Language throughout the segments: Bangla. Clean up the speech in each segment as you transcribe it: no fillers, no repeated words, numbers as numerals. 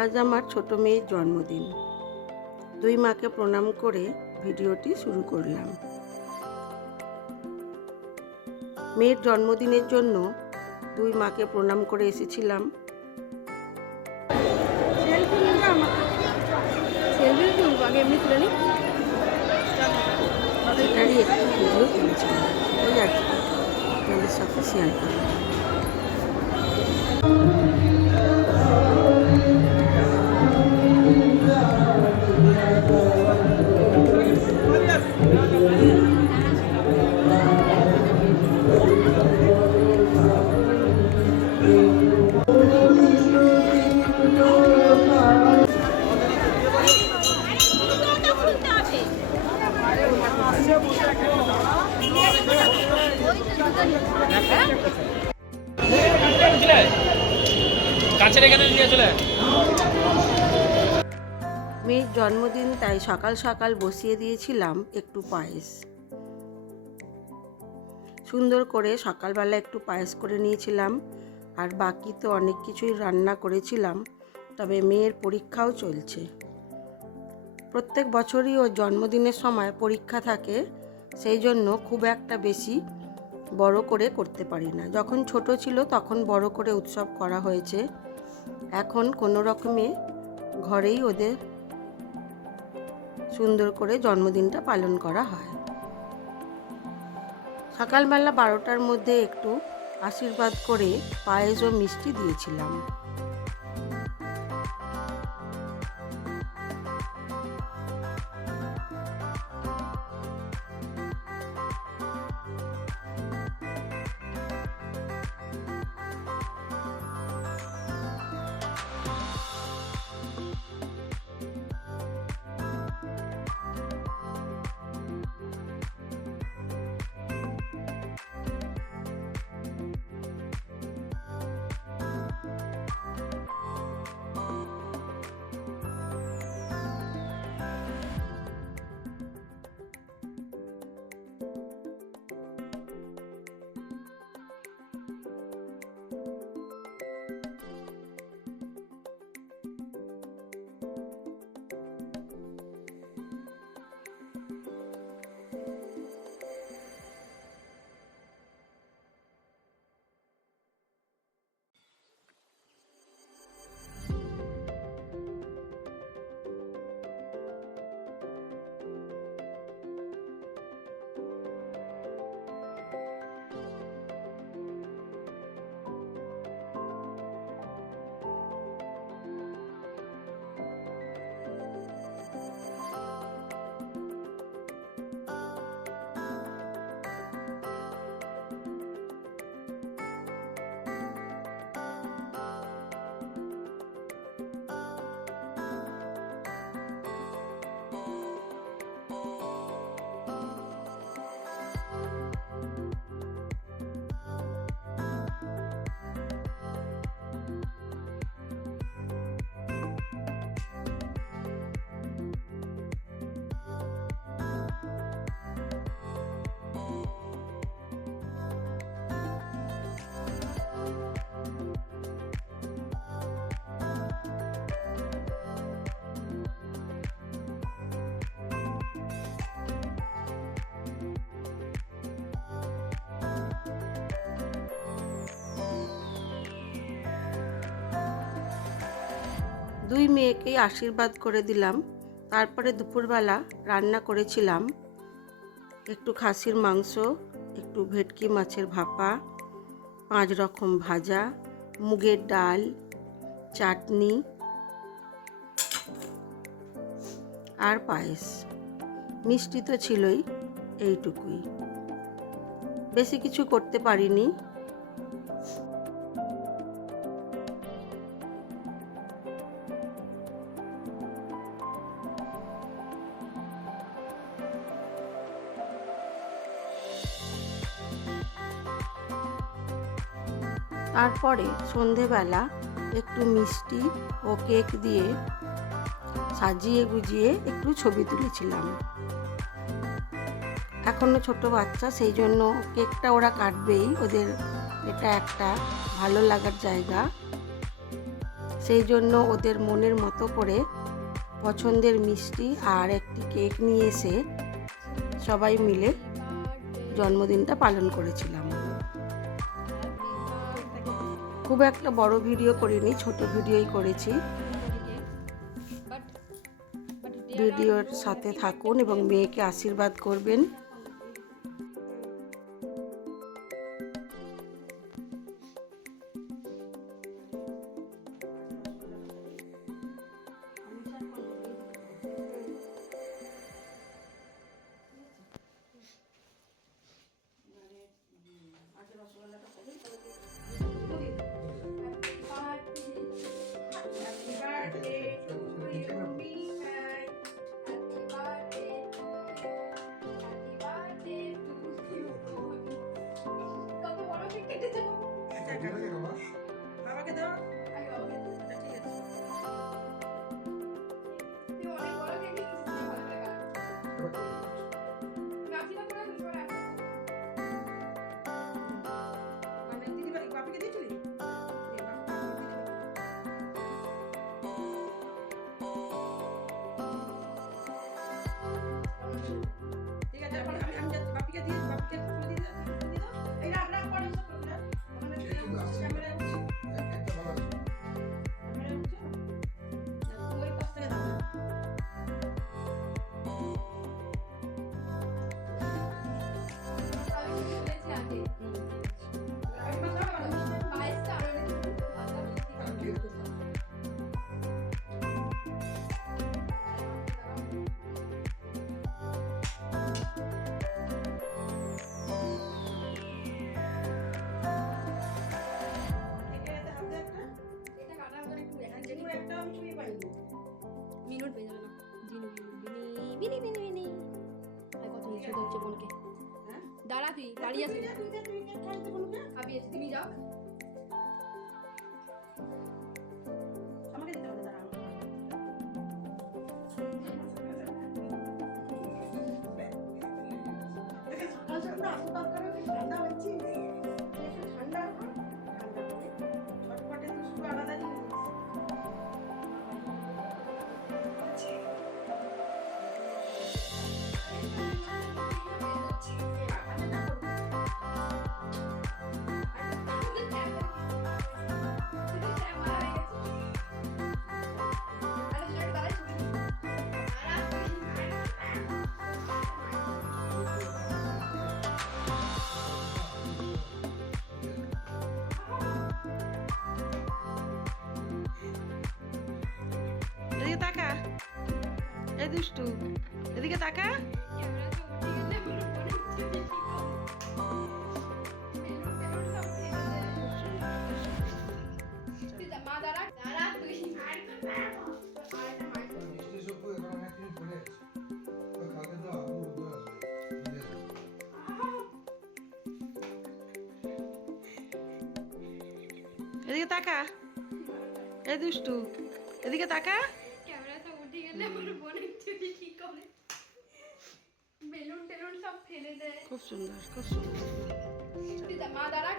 আজ আমার ছোট মেয়ের জন্মদিন। দুই মাকে প্রণাম করে ভিডিওটি শুরু করলাম। মেয়ের জন্মদিনের জন্য দুই মাকে প্রণাম করে এসেছিলাম। সেটারই একটু ভিডিও তুলেছিলাম, সেটাই আজকে আপনাদের সাথে শেয়ার করলাম। মেয়ের জন্মদিন, তাই সকাল সকাল বসিয়ে দিয়েছিলাম একটু পায়েস। সুন্দর করে সকালবেলা একটু পায়েস করে নিয়েছিলাম, আর বাকি তো অনেক কিছুই রান্না করেছিলাম। তবে মেয়ের পরীক্ষাও চলছে। প্রত্যেক বছরই ওর জন্মদিনের সময় পরীক্ষা থাকে, সেই জন্য খুব একটা বেশি বড় করে করতে পারি না। যখন ছোট ছিল তখন বড় করে উৎসব করা হয়েছে। এখন কোনো রকমে ঘরেই ওদের সুন্দর করে জন্মদিনটা পালন করা হয়। সকালবেলা 12টার মধ্যে একটু আশীর্বাদ করে পায়েস ও মিষ্টি দিয়েছিলাম। দুই মেয়েকেই আশীর্বাদ করে দিলাম। তারপরে দুপুরবেলা রান্না করেছিলাম একটু খাসির মাংস, একটু ভেটকি মাছের ভাপা, 5 রকম ভাজা, মুগের ডাল, চাটনি আর পায়েস। মিষ্টি তো ছিলই, এইটুকুই, বেশি কিছু করতে পারিনি। তারপরে সন্ধেবেলা একটু মিষ্টি ও কেক দিয়ে সাজিয়ে গুজিয়ে একটু ছবি তুলেছিলাম। এখনও ছোট বাচ্চা, সেই জন্য কেকটা ওরা কাটবেই, ওদের এটা একটা ভালো লাগার জায়গা। সেই জন্য ওদের মনের মতো করে পছন্দের মিষ্টি আর একটি কেক নিয়ে এসে সবাই মিলে জন্মদিনটা পালন করেছিলাম। খুব একটা বড় ভিডিও করিনি, ছোট ভিডিওই করেছি। ভিডিওর সাথে থাকুন এবং মেয়েকে আশীর্বাদ করবেন। বাবাকে দাও। বাবাকে দিয়েছিলি? ঠিক আছে, আমি যাচ্ছি। বাপিকে দিয়ে বাপিকে দিয়ে দাও। এই রাখ পরে সব করবি না। ক্যামেরায় বুঝি ওই পাশ থেকে দাও। মিনিট বেজে না বিনি বিনি বিনি আর কত ইচ্ছে হচ্ছে বোনকে। দাঁড়া তুই দাঁড়িয়ে আছিস আমি এসে তুমি যাও। আমাকে দিতে হবে, দাঁড়াও। সকাল সকাল আশীর্বাদ করো, ঠান্ডা হচ্ছে। ঠান্ডা ছটপটে দুষ্টু আলাদা জিনিস। এদিকে তাকা, এই দুষ্টু, এদিকে তাকা। এদিকে তাকা, এই দুষ্টু, এদিকে তাকা। ক্যামেরাটা উঠে গেলে আমার বোনের চুরি কি করে বেলুন টেলুন সব ফেলে দেয়। খুব সুন্দর, খুব সুন্দর। মা দাঁড়া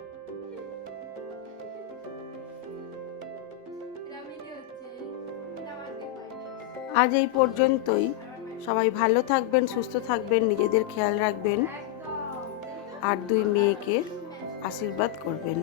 পিরামিডে হচ্ছে আজ এই পর্যন্তই। সবাই ভালো থাকবেন, সুস্থ থাকবেন, নিজেদের খেয়াল রাখবেন আর দুই মেয়েকে আশীর্বাদ করবেন।